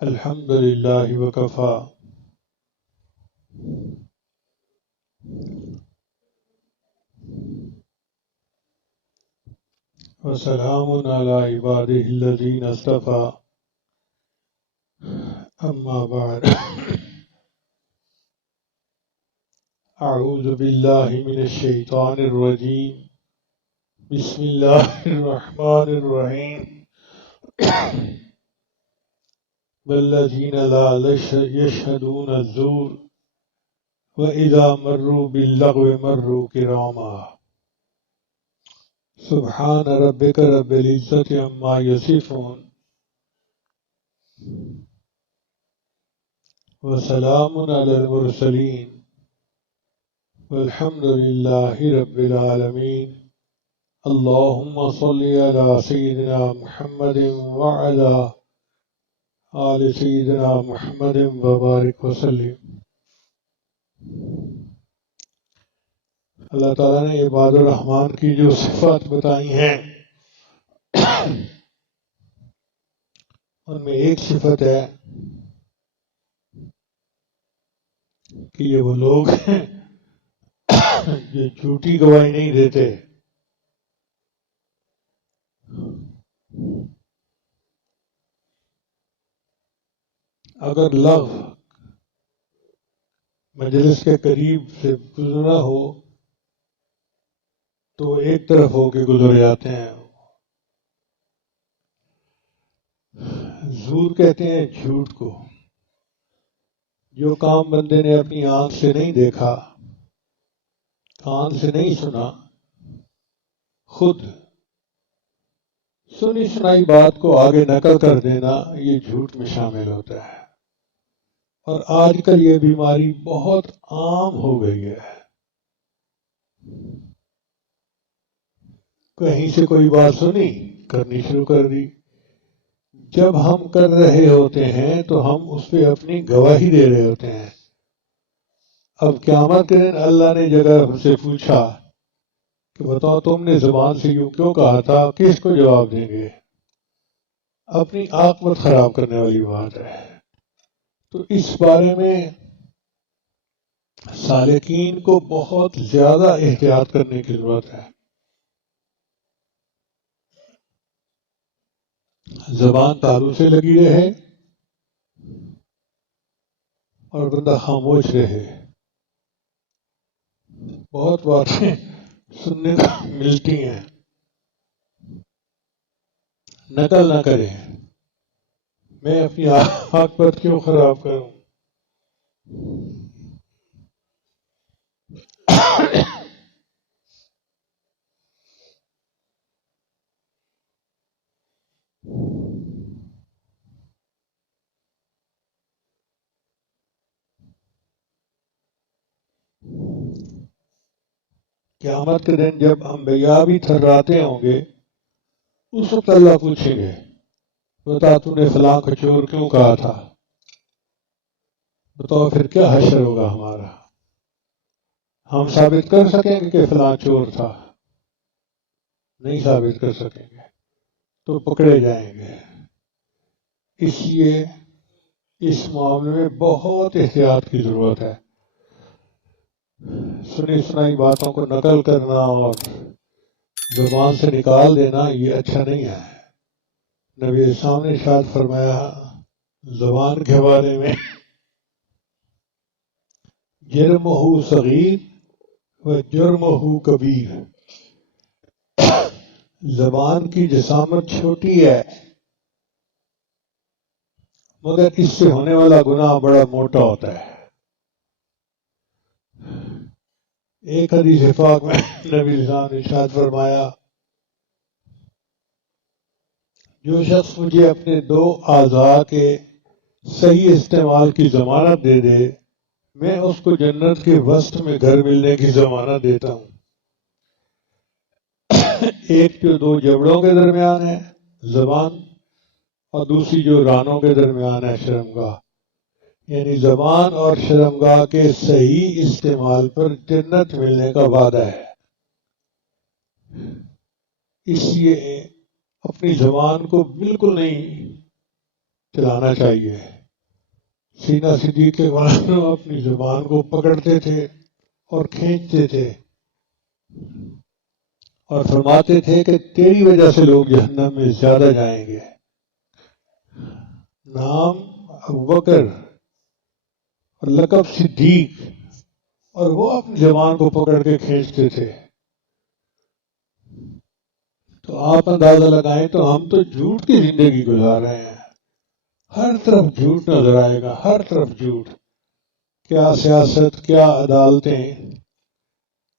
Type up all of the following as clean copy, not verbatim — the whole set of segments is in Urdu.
الحمد لله وكفى وسلام على عباده الذين اصطفى أما بعد أعوذ بالله من الشيطان الرجيم بسم الله الرحمن الرحيم والذين لا يشهدون الزور وإذا مروا باللغو مروا كراما سبحان ربك رب العزة عما يصفون وسلام على المرسلين والحمد لله رب العالمين اللهم صل على سيدنا محمد وعلى آل سيدنا محمد وبارك وسلم۔ اللہ تعالیٰ نے عباد الرحمن کی جو صفات بتائی ہیں ان میں ایک صفت ہے کہ یہ وہ لوگ ہیں جو جھوٹی گواہی نہیں دیتے۔ اگر لغو مجلس کے قریب سے گزرنا ہو تو ایک طرف ہو کے گزر جاتے ہیں۔ زور کہتے ہیں جھوٹ کو، جو کام بندے نے اپنی آنکھ سے نہیں دیکھا، کان سے نہیں سنا، خود سنی سنائی بات کو آگے نقل کر دینا، یہ جھوٹ میں شامل ہوتا ہے۔ اور آج کل یہ بیماری بہت عام ہو گئی ہے۔ کہیں سے کوئی بات سنی، کرنی شروع کر دی۔ جب ہم کر رہے ہوتے ہیں تو ہم اس پہ اپنی گواہی دے رہے ہوتے ہیں۔ اب قیامت کے دن اللہ نے جگہ ہم سے پوچھا کہ بتاؤ تم نے زبان سے یوں کیوں کہا تھا، کس کو جواب دیں گے؟ اپنی عاقبت خراب کرنے والی بات ہے۔ تو اس بارے میں سالکین کو بہت زیادہ احتیاط کرنے کی ضرورت ہے۔ زبان تالو سے لگی رہے اور بندہ خاموش رہے۔ بہت باتیں سننے کو ملتی ہیں، نقل نہ کریں۔ میں اپنی عاقبت کیوں خراب کروں؟ قیامت کے دن جب انبیاء بھی تھراتے ہوں گے، اس وقت اللہ پوچھیں گے بتا تو نے فلاں کو چور کیوں کہا تھا؟ بتاؤ پھر کیا حشر ہوگا ہمارا؟ ہم ثابت کر سکیں گے کہ فلاں چور تھا؟ نہیں ثابت کر سکیں گے تو پکڑے جائیں گے۔ اس لیے اس معاملے میں بہت احتیاط کی ضرورت ہے۔ سنی سنائی باتوں کو نقل کرنا اور زبان سے نکال دینا یہ اچھا نہیں ہے۔ نبی اسلام نے ارشاد فرمایا زبان کے بارے میں جرمہ صغیر و جرمہ کبیر، زبان کی جسامت چھوٹی ہے مگر اس سے ہونے والا گناہ بڑا موٹا ہوتا ہے۔ ایک حدیث پاک میں نبی اسلام نے ارشاد فرمایا جو شخص مجھے اپنے دو اعضاء کے صحیح استعمال کی ضمانت دے دے، میں اس کو جنت کے وسط میں گھر ملنے کی ضمانت دیتا ہوں۔ ایک جو دو جبڑوں کے درمیان ہے زبان، اور دوسری جو رانوں کے درمیان ہے شرمگاہ، یعنی زبان اور شرمگاہ کے صحیح استعمال پر جنت ملنے کا وعدہ ہے۔ اس لیے اپنی زبان کو بالکل نہیں چلانا چاہیے. سینہ صدیق کے غلام اپنی زبان کو پکڑتے تھے اور کھینچتے تھے اور فرماتے تھے کہ تیری وجہ سے لوگ جہنم میں زیادہ جائیں گے. نام ابوبکر اور لقب صدیق، اور وہ اپنی زبان کو پکڑ کے کھینچتے تھے. تو آپ اندازہ لگائیں تو ہم تو جھوٹ کی زندگی گزار رہے ہیں. ہر طرف جھوٹ نظر آئے گا، ہر طرف جھوٹ. کیا سیاست، کیا عدالتیں،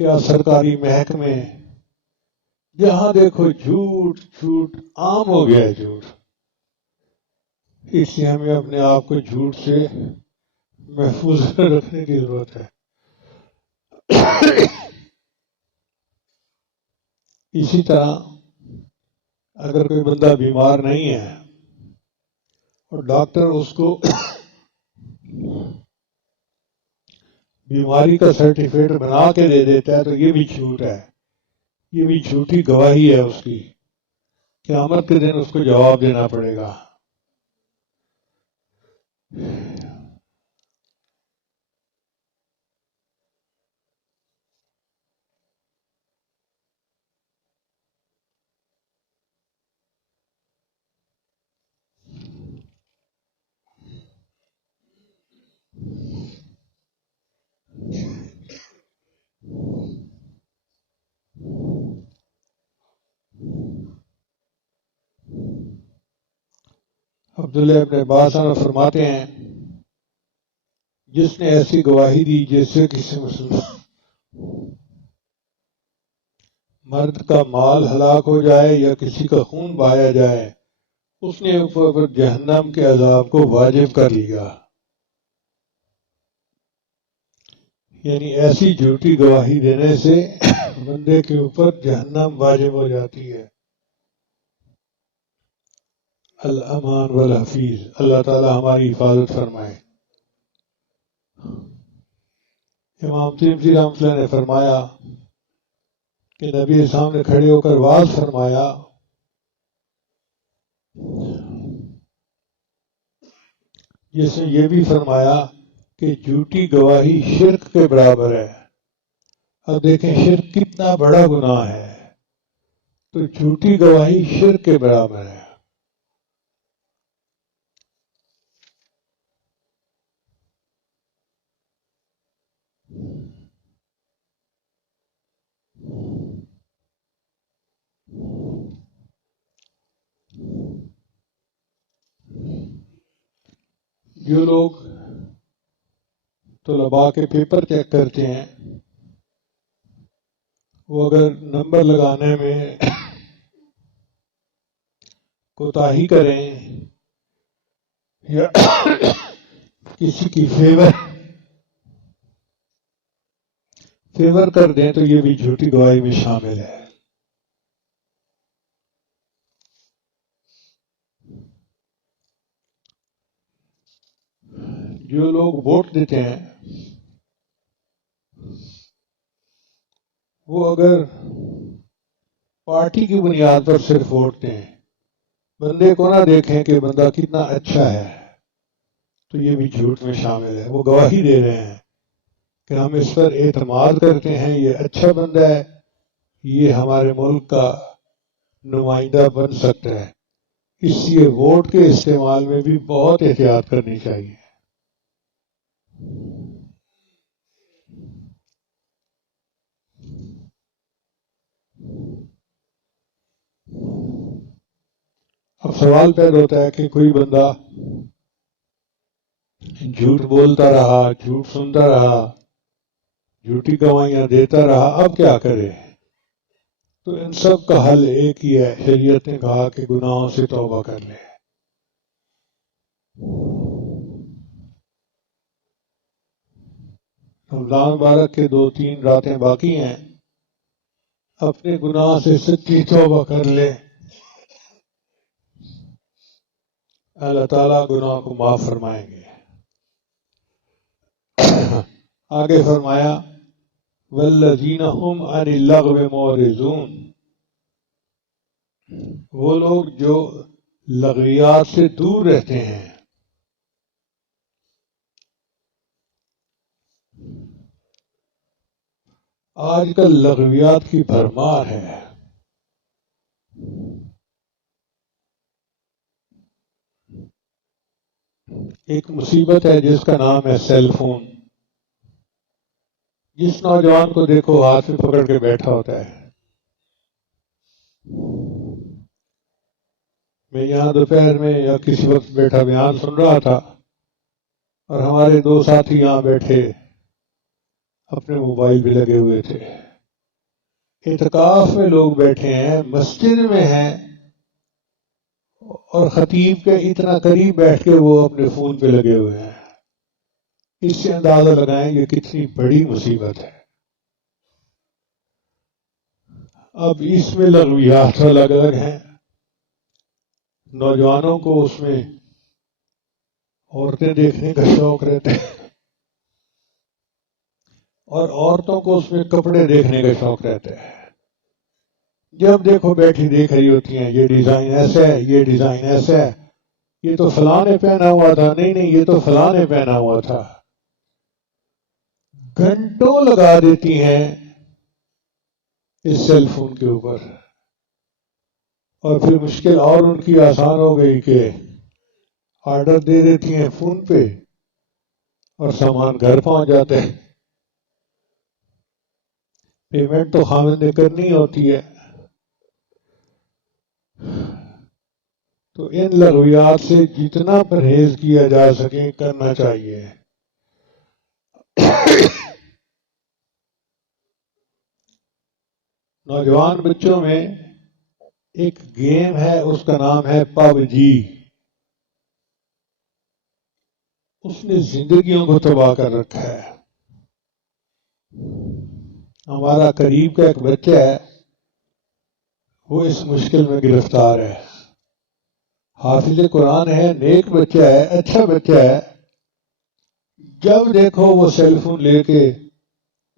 کیا سرکاری محکمے، جہاں دیکھو جھوٹ جھوٹ، عام ہو گیا ہے جھوٹ. اس لیے ہمیں اپنے آپ کو جھوٹ سے محفوظ رکھنے کی ضرورت ہے. اسی طرح اگر کوئی بندہ بیمار نہیں ہے اور ڈاکٹر اس کو بیماری کا سرٹیفکیٹ بنا کے دے دیتا ہے تو یہ بھی جھوٹ ہے، یہ بھی جھوٹی گواہی ہے اس کی. قیامت کے دن اس کو جواب دینا پڑے گا. عبداللہ ابن عباس فرماتے ہیں جس نے ایسی گواہی دی جس سے کسی مسلمان مرد کا مال ہلاک ہو جائے یا کسی کا خون بہایا جائے، اس نے اوپر جہنم کے عذاب کو واجب کر لیا. یعنی ایسی جھوٹی گواہی دینے سے بندے کے اوپر جہنم واجب ہو جاتی ہے. الامان والحفیظ، اللہ تعالی ہماری حفاظت فرمائے. امام ترمذی رحمۃ اللہ نے فرمایا کہ نبی سامنے کھڑے ہو کر واز فرمایا جس نے یہ بھی فرمایا کہ جھوٹی گواہی شرک کے برابر ہے. اب دیکھیں شرک کتنا بڑا گناہ ہے، تو جھوٹی گواہی شرک کے برابر ہے. جو لوگ طلباء کے پیپر چیک کرتے ہیں وہ اگر نمبر لگانے میں کوتاہی کریں یا کسی کی فیور کر دیں تو یہ بھی جھوٹی گواہی میں شامل ہے. جو لوگ ووٹ دیتے ہیں وہ اگر پارٹی کی بنیاد پر صرف ووٹ دیں، بندے کو نہ دیکھیں کہ بندہ کتنا اچھا ہے، تو یہ بھی جھوٹ میں شامل ہے. وہ گواہی دے رہے ہیں کہ ہم اس پر اعتماد کرتے ہیں، یہ اچھا بندہ ہے، یہ ہمارے ملک کا نمائندہ بن سکتا ہے. اس لیے ووٹ کے استعمال میں بھی بہت احتیاط کرنی چاہیے. اب سوال پیدا ہوتا ہے کہ کوئی بندہ جھوٹ بولتا رہا، جھوٹ سنتا رہا، جھوٹی گواہیاں دیتا رہا، اب کیا کرے؟ تو ان سب کا حل ایک ہی ہے. شریعت نے کہا کہ گناہوں سے توبہ کر لے. رمضان مبارک کے 2-3 راتیں باقی ہیں، اپنے گناہ سے سچی توبہ کر لے، اللہ تعالیٰ گناہ کو معاف فرمائیں گے. آگے فرمایا والذین هم عن اللغو معرضون، وہ لوگ جو لغویات سے دور رہتے ہیں. آج کل لغویات کی بھرمار ہے. ایک مصیبت ہے جس کا نام ہے سیل فون. جس نوجوان کو دیکھو ہاتھ میں پکڑ کے بیٹھا ہوتا ہے. میں یہاں دوپہر میں یا کسی وقت بیٹھا بیان سن رہا تھا اور ہمارے دو ساتھی یہاں بیٹھے اپنے موبائل بھی لگے ہوئے تھے. اعتکاف میں لوگ بیٹھے ہیں، مسجد میں ہیں، اور خطیب کے اتنا قریب بیٹھ کے وہ اپنے فون پہ لگے ہوئے ہیں. اس سے اندازہ لگائیں یہ کتنی بڑی مصیبت ہے. اب اس میں لغویات الگ الگ ہیں. نوجوانوں کو اس میں عورتیں دیکھنے کا شوق رہتا ہے اور عورتوں کو اس میں کپڑے دیکھنے کا شوق رہتا ہے. جب دیکھو بیٹھی دیکھ رہی ہوتی ہیں، یہ ڈیزائن ایسا ہے، یہ ڈیزائن ایسا ہے، یہ تو فلاں نے پہنا ہوا تھا، نہیں یہ تو فلاں نے پہنا ہوا تھا. گھنٹوں لگا دیتی ہیں اس سیل فون کے اوپر. اور پھر مشکل اور ان کی آسان ہو گئی کہ آرڈر دے دیتی ہیں فون پہ اور سامان گھر پہنچ جاتے ہیں. پیمنٹ تو خامد نے کرنی ہوتی ہے. تو ان لغویات سے جتنا پرہیز کیا جا سکے کرنا چاہیے. نوجوان بچوں میں ایک گیم ہے، اس کا نام ہے پب جی. اس نے زندگیوں کو تباہ کر رکھا ہے. ہمارا قریب کا ایک بچہ ہے، وہ اس مشکل میں گرفتار ہے. حافظ قرآن ہے، نیک بچہ ہے، اچھا بچہ ہے. جب دیکھو وہ سیل فون لے کے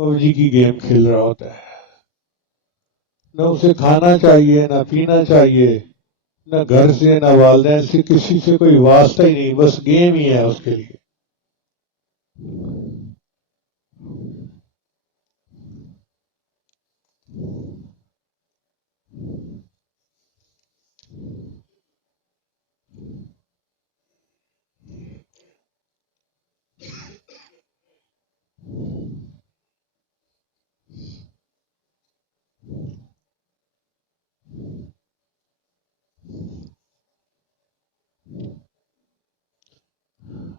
پب جی کی گیم کھیل رہا ہوتا ہے. نہ اسے کھانا چاہیے، نہ پینا چاہیے، نہ گھر سے، نہ والدین سے، کسی سے کوئی واسطہ ہی نہیں، بس گیم ہی ہے اس کے لیے.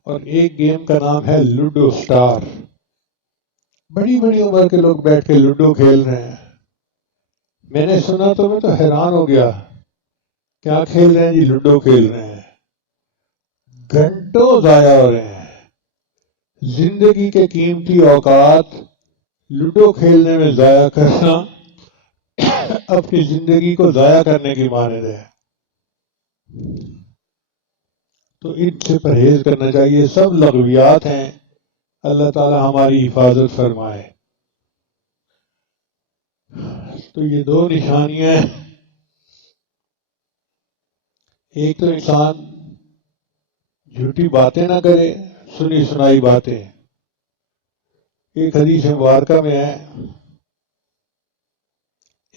اور ایک گیم کا نام ہے لوڈو سٹار. بڑی بڑی عمر کے لوگ بیٹھ کے لوڈو کھیل رہے ہیں. میں نے سنا تو میں تو حیران ہو گیا، کیا کھیل رہے ہیں جی؟ لوڈو کھیل رہے ہیں. گھنٹوں ضائع ہو رہے ہیں. زندگی کے قیمتی اوقات لوڈو کھیلنے میں ضائع کرنا اپنی زندگی کو ضائع کرنے کی مانند ہے. تو ان سے پرہیز کرنا چاہیے. سب لغویات ہیں. اللہ تعالی ہماری حفاظت فرمائے. تو یہ دو نشانیاں، ایک تو انسان جھوٹی باتیں نہ کرے، سنی سنائی باتیں. ایک حدیث مبارکہ میں ہے،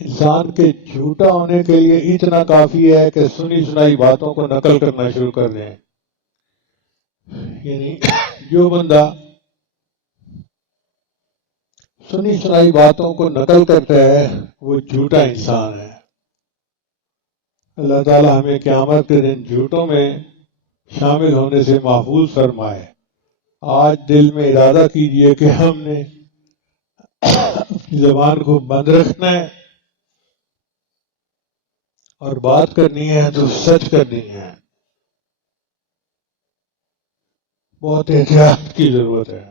انسان کے جھوٹا ہونے کے لیے اتنا کافی ہے کہ سنی سنائی باتوں کو نقل کرنا شروع کر دیں. یعنی جو بندہ سنی سنائی باتوں کو نقل کرتا ہے وہ جھوٹا انسان ہے. اللہ تعالی ہمیں قیامت کے دن جھوٹوں میں شامل ہونے سے محفوظ فرمائے. آج دل میں ارادہ کیجئے کہ ہم نے اپنی زبان کو بند رکھنا ہے اور بات کرنی ہے تو سچ کرنی ہے. بہت احتیاط کی ضرورت ہے.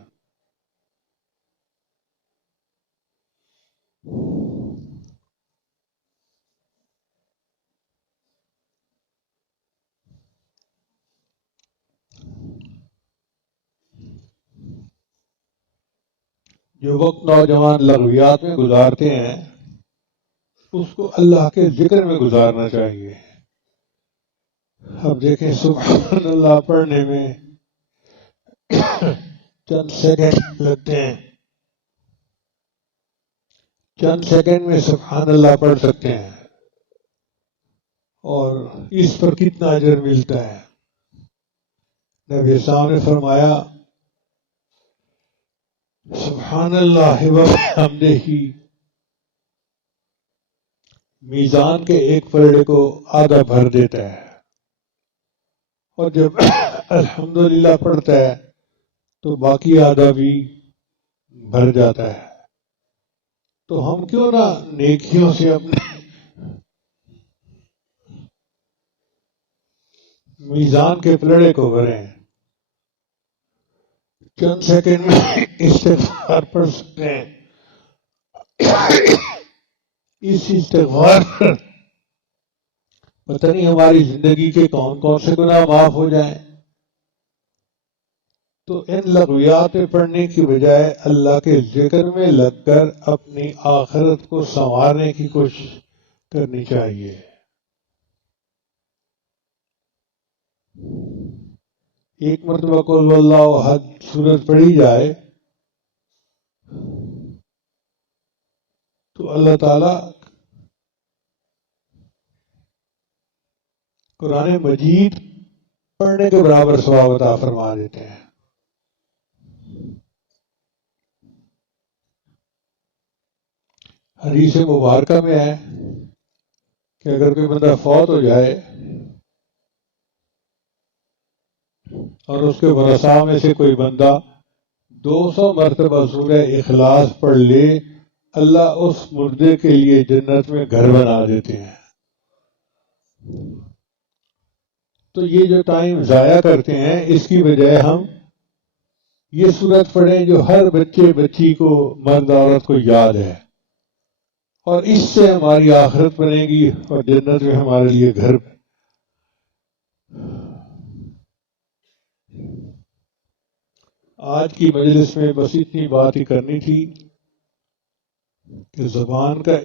جو وقت نوجوان لغویات میں گزارتے ہیں اس کو اللہ کے ذکر میں گزارنا چاہیے. اب دیکھیں سبحان اللہ پڑھنے میں چند سیکنڈ لگتے ہیں، چند سیکنڈ میں سبحان اللہ پڑھ سکتے ہیں، اور اس پر کتنا اجر ملتا ہے۔ نبی صاحب نے فرمایا سبحان اللہ وبحمدہ میزان کے ایک پلڑے کو آدھا بھر دیتا ہے، اور جب الحمدللہ پڑھتا ہے تو باقی آدھا بھی بھر جاتا ہے۔ تو ہم کیوں نہ نیکیوں سے اپنے میزان کے پلڑے کو بھریں۔ چند سیکنڈ میں استغفار پڑھ سکتے ہیں، اس استغفار پر پتہ نہیں ہماری زندگی کے کون کون سے گناہ معاف ہو جائیں۔ تو ان لغویات پڑھنے کی بجائے اللہ کے ذکر میں لگ کر اپنی آخرت کو سنوارنے کی کوشش کرنی چاہیے۔ ایک مرتبہ قل اللہ احد سورت پڑھی جائے تو اللہ تعالی قرآن مجید پڑھنے کے برابر ثواب عطا فرما دیتے ہیں۔ حدیث مبارکہ میں ہے کہ اگر کوئی بندہ فوت ہو جائے اور اس کے ورثاء میں سے کوئی بندہ 200 مرتبہ سورہ اخلاص پڑھ لے، اللہ اس مردے کے لیے جنت میں گھر بنا دیتے ہیں۔ تو یہ جو ٹائم ضائع کرتے ہیں، اس کی بجائے ہم یہ سورت پڑھیں جو ہر بچے بچی کو، مرد عورت کو یاد ہے، اور اس سے ہماری آخرت بنے گی اور جنت میں ہمارے لیے گھر۔ آج کی مجلس میں بس اتنی بات ہی کرنی تھی کہ زبان کا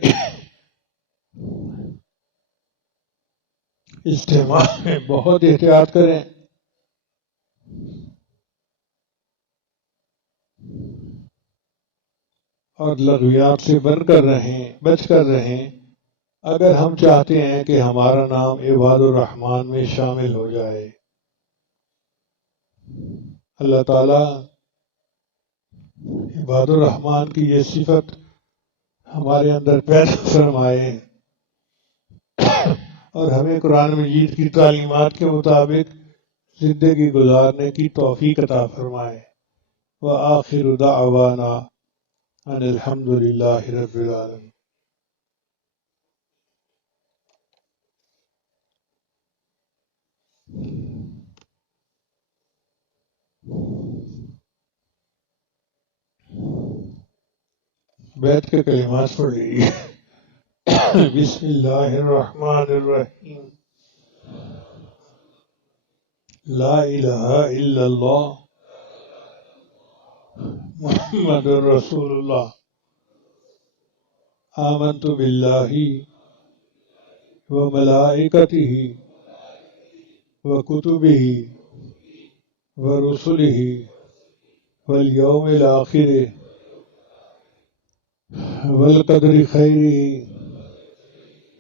استعمال میں بہت احتیاط کریں، اور لغویات سے بچ کر رہیں اگر ہم چاہتے ہیں کہ ہمارا نام عباد الرحمن میں شامل ہو جائے۔ اللہ تعالیٰ عباد الرحمن کی یہ صفت ہمارے اندر پیدا فرمائے اور ہمیں قرآن مجید کی تعلیمات کے مطابق زندگی گزارنے کی توفیق عطا فرمائے۔ وآخر دعوانا ان الحمد للہ رب العالمین۔ بیٹھ کے کلمات پڑھ لیجیے۔ بسم اللہ الرحمن الرحیم۔ لا الہ الا اللہ محمد رسول اللہ۔ آمنت باللہ وملائکتہ وکتبہ ورسلہ والیوم الآخر والقدر خیرہ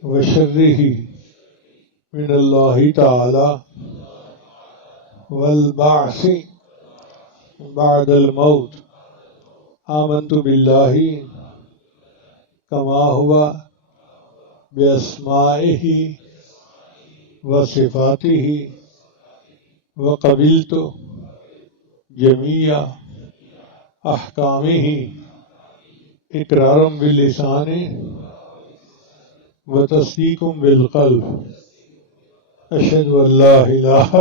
وشرہ من اللہ تعالی والبعث بعد الموت۔ آمنت باللہ کما ہوا باسمائہ وصفاتہ وقبلت جمیع احکامہ اقرارا باللسان وتصدیق بالقلب۔ اشہد ان لا الہ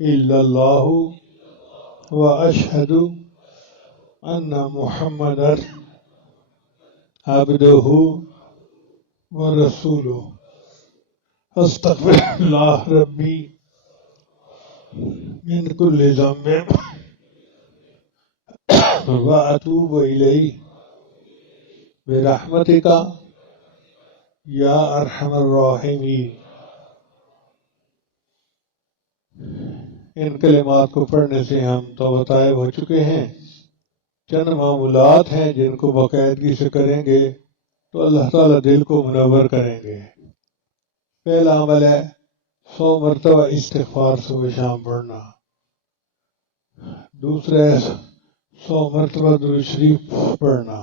الا اللہ واشہد ان محمدا عبدہ ورسولہ۔ استغفر اللہ ربی من کل ذنب واتوب الیہ برحمتک یا ارحم الراحمین۔ ان کلمات کو پڑھنے سے ہم توبہ طائب ہو چکے ہیں۔ چند معمولات ہیں جن کو باقاعدگی سے کریں گے تو اللہ تعالیٰ دل کو منور کریں گے۔ پہلا عمل ہے 100 مرتبہ استغفار صبح شام پڑھنا۔ دوسرا ہے 100 مرتبہ درود شریف پڑھنا۔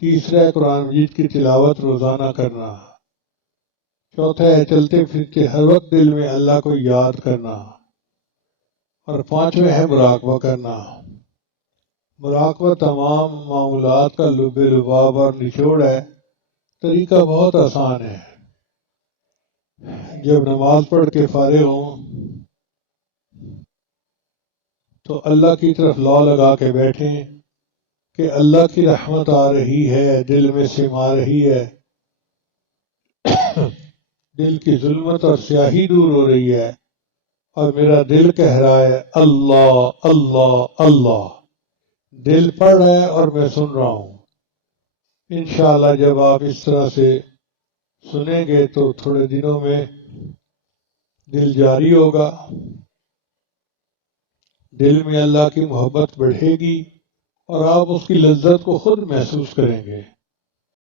تیسرا ہے قرآن مجید کی تلاوت روزانہ کرنا۔ چوتھا ہے چلتے پھرتے ہر وقت دل میں اللہ کو یاد کرنا۔ اور پانچویں ہے مراقبہ کرنا۔ مراقبہ تمام معمولات کا لب لباب اور نچوڑ ہے۔ طریقہ بہت آسان ہے۔ جب نماز پڑھ کے فارغ ہوں تو اللہ کی طرف لو لگا کے بیٹھیں کہ اللہ کی رحمت آ رہی ہے، دل میں سما رہی ہے، دل کی ظلمت اور سیاہی دور ہو رہی ہے، اور میرا دل کہہ رہا ہے اللہ اللہ اللہ۔ دل پڑھ رہا ہے اور میں سن رہا ہوں۔ انشاءاللہ جب آپ اس طرح سے سنیں گے تو تھوڑے دنوں میں دل جاری ہوگا، دل میں اللہ کی محبت بڑھے گی اور آپ اس کی لذت کو خود محسوس کریں گے۔